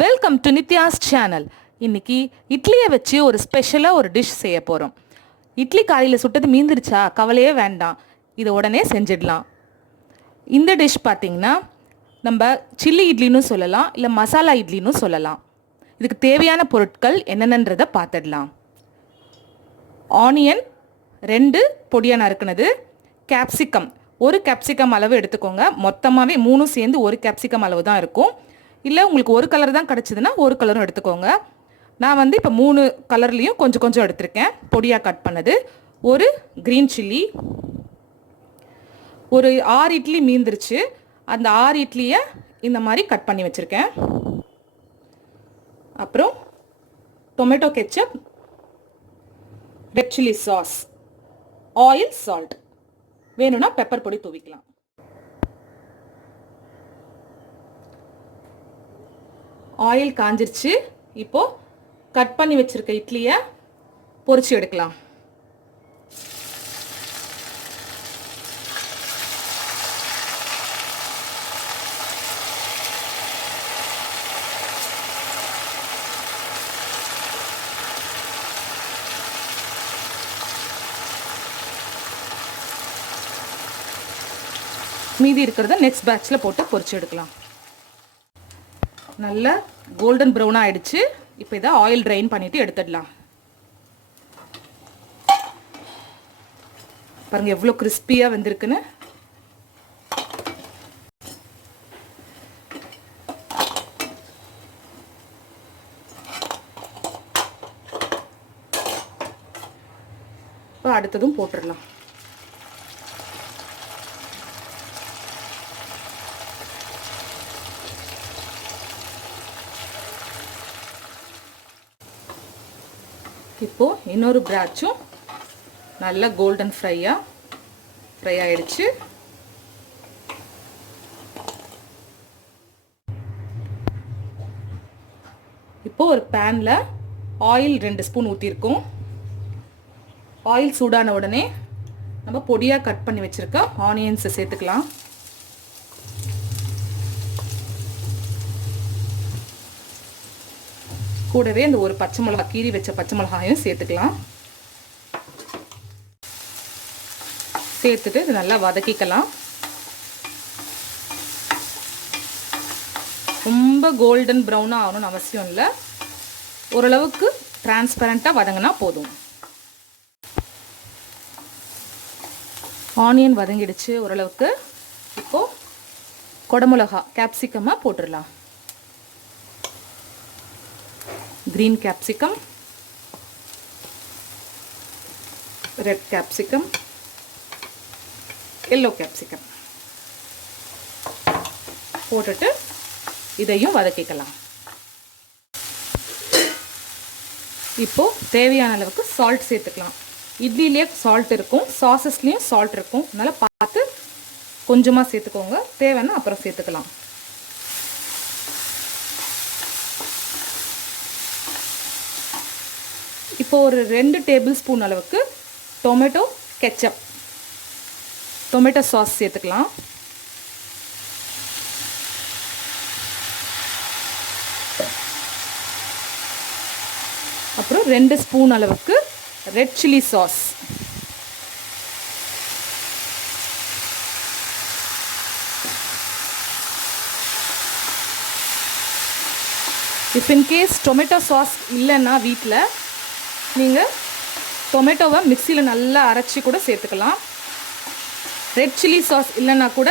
Welcome to Nithya's channel. இன்னைக்கு இட்லியை வச்சு ஒரு ஸ்பெஷலாக ஒரு டிஷ் செய்ய போகிறோம். இட்லி காலையில் சுட்டது மீந்துருச்சா கவலையே வேண்டாம், இதை உடனே செஞ்சிடலாம். இந்த டிஷ் பார்த்திங்கன்னா நம்ம சில்லி இட்லின்னு சொல்லலாம், இல்லை மசாலா இட்லின்னு சொல்லலாம். இதுக்கு தேவையான பொருட்கள் என்னென்னன்றதை பார்த்துடலாம். ஆனியன் 2 பொடியாக நறுக்குனது, கேப்சிகம் 1 கேப்சிகம் அளவு எடுத்துக்கோங்க. மொத்தமாகவே 3 சேர்ந்து 1 கேப்சிகம் அளவு தான் இருக்கும். இல்லை உங்களுக்கு ஒரு கலர் தான் கிடச்சிதுன்னா ஒரு கலரும் எடுத்துக்கோங்க. நான் இப்போ 3 கலர்லேயும் கொஞ்சம் கொஞ்சம் எடுத்திருக்கேன், பொடியாக கட் பண்ணது. ஒரு க்ரீன் சில்லி, ஒரு 6 இட்லி மீந்துருச்சு, அந்த 6 இட்லியை இந்த மாதிரி கட் பண்ணி வச்சுருக்கேன். அப்புறம் tomato ketchup, red chilli sauce, oil, salt, வேணும்னா பெப்பர் பொடி தூவிக்கலாம். ஆயில் காஞ்சிருச்சு. இப்போது கட் பண்ணி வச்சுருக்க இட்லியை பொரிச்சு எடுக்கலாம். மீதி இருக்கிறத நெக்ஸ்ட் பேட்சில் போட்டு பொரிச்சு எடுக்கலாம். நல்லா கோல்டன் ப்ரௌனாக ஆயிடுச்சு. இப்போ இதை ஆயில் ட்ரைன் பண்ணிவிட்டு எடுத்துடலாம். பாருங்கள் எவ்வளோ கிறிஸ்பியாக வந்திருக்குன்னு. இப்போ அடுத்ததும் போட்டுடலாம். இப்போது இன்னொரு பிராச்சும் நல்லா கோல்டன் ஃப்ரை ஆயிடுச்சு. இப்போ ஒரு பேனில் ஆயில் 2 ஸ்பூன் ஊற்றிருக்கோம். ஆயில் சூடான உடனே நம்ம பொடியாக கட் பண்ணி வச்சுருக்க ஆனியன்ஸை சேர்த்துக்கலாம். கூடவே இந்த ஒரு பச்சை மிளகாய், கீரி வச்ச பச்சை மிளகாயும் சேர்த்துக்கலாம். சேர்த்துட்டு இது நல்லா வதக்கிக்கலாம். ரொம்ப கோல்டன் ப்ரௌனாக ஆகணும்னு அவசியம் இல்லை, ஓரளவுக்கு டிரான்ஸ்பரண்ட்டாக வதங்கினா போதும். ஆனியன் வதங்கிடுச்சு ஓரளவுக்கு. இப்போது குடமிளகா கேப்சிகமாக போட்டுடலாம். green capsicum, red capsicum, yellow capsicum போட்டுட்டு இதையும் வதக்கிக்கலாம். இப்போ தேவையான அளவுக்கு சால்ட் சேர்த்துக்கலாம். இட்லிலேயே சால்ட் இருக்கும், சாஸஸ்லேயும் சால்ட் இருக்கும், அதனால் பார்த்து கொஞ்சமாக சேர்த்துக்கோங்க, தேவைன்னா அப்புறம் சேர்த்துக்கலாம். இப்போ ஒரு 2 டேபிள் ஸ்பூன் அளவுக்கு டொமேட்டோ கெச்சப், டொமேட்டோ சாஸ் சேர்த்துக்கலாம். அப்புறம் 2 ஸ்பூன் அளவுக்கு red chilli sauce, if in case tomato sauce இல்லைன்னா வீட்டில் நீங்கள் டொமேட்டோவை மிக்சியில் நல்லா அரைச்சி கூட சேர்த்துக்கலாம். ரெட் சில்லி சாஸ் இல்லைன்னா கூட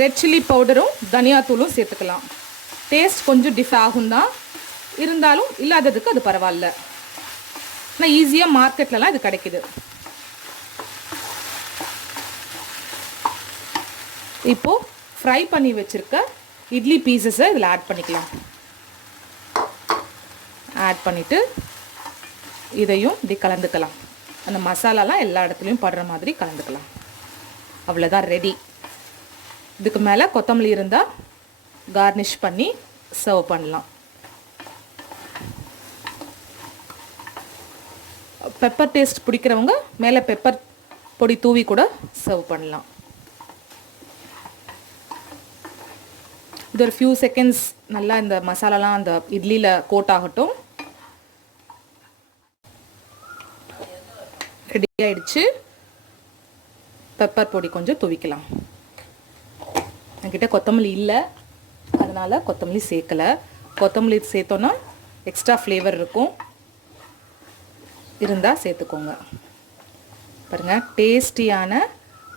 ரெட் சில்லி பவுடரும் தனியாத்தூளும் சேர்த்துக்கலாம். டேஸ்ட் கொஞ்சம் டிஃப் ஆகும் தான், இருந்தாலும் இல்லாததுக்கு அது பரவாயில்ல. ஆனால் ஈஸியாக மார்க்கெட்லலாம் இது கிடைக்குது. இப்போது ஃப்ரை பண்ணி வச்சுருக்க இட்லி பீசஸை இதில் ஆட் பண்ணிக்கலாம். ஆட் பண்ணிவிட்டு இதையும் இப்படி கலந்துக்கலாம். அந்த மசாலாலாம் எல்லா இடத்துலையும் படுற மாதிரி கலந்துக்கலாம். அவ்வளோதான், ரெடி. இதுக்கு மேலே கொத்தமல்லி இருந்தால் கார்னிஷ் பண்ணி சர்வ் பண்ணலாம். பெப்பர் டேஸ்ட் பிடிக்கிறவங்க மேலே பெப்பர் பொடி தூவி கூட சர்வ் பண்ணலாம். இது ஒரு ஃபியூ செகண்ட்ஸ் நல்லா இந்த மசாலாலாம் அந்த இட்லியில் கோட் ஆகட்டும். ரெடி ஆகிடுச்சு. பெப்பர் பொடி கொஞ்சம் தூவிக்கலாம். என்கிட்ட கொத்தமல்லி இல்லை, அதனால் கொத்தமல்லி சேர்க்கலை. கொத்தமல்லி சேர்த்தோன்னா எக்ஸ்ட்ரா ஃப்ளேவர் இருக்கும், இருந்தால் சேர்த்துக்கோங்க. பாருங்கள், டேஸ்டியான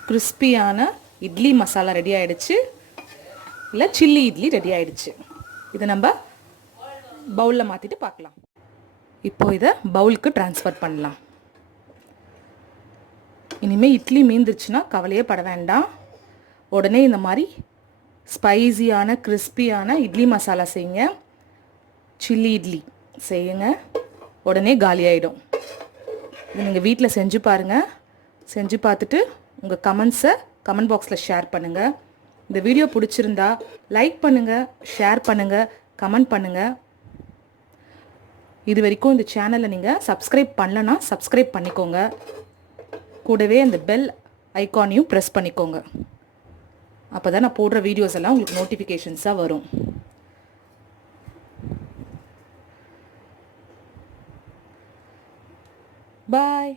கிறிஸ்பியான இட்லி மசாலா ரெடி ஆகிடுச்சு. இல்லை சில்லி இட்லி ரெடி ஆகிடுச்சு. இதை நம்ம பவுலில் மாற்றிட்டு பார்க்கலாம். இப்போது இதை பவுலுக்கு ட்ரான்ஸ்ஃபர் பண்ணலாம். இனிமேல் இட்லி மீந்துருச்சுன்னா கவலையே பட வேண்டாம். உடனே இந்த மாதிரி ஸ்பைசியான கிறிஸ்பியான இட்லி மசாலா செய்யுங்க. சில்லி இட்லி செய்யுங்க, உடனே காலியாகிடும். இது நீங்கள் வீட்டில் செஞ்சு பாருங்கள். செஞ்சு பார்த்துட்டு உங்கள் கமெண்ட்ஸை கமெண்ட் பாக்ஸில் ஷேர் பண்ணுங்கள். இந்த வீடியோ பிடிச்சிருந்தா லைக் பண்ணுங்கள், ஷேர் பண்ணுங்கள், கமெண்ட் பண்ணுங்கள். இது வரைக்கும் இந்த சேனலை நீங்கள் சப்ஸ்கிரைப் பண்ணலன்னா சப்ஸ்கிரைப் பண்ணிக்கோங்க. கூடவே அந்த பெல் ஐக்கானையும் ப்ரெஸ் பண்ணிக்கோங்க. அப்போ தான் நான் போடுற வீடியோஸ் எல்லாம் உங்களுக்கு நோட்டிஃபிகேஷன்ஸாக வரும். பாய்.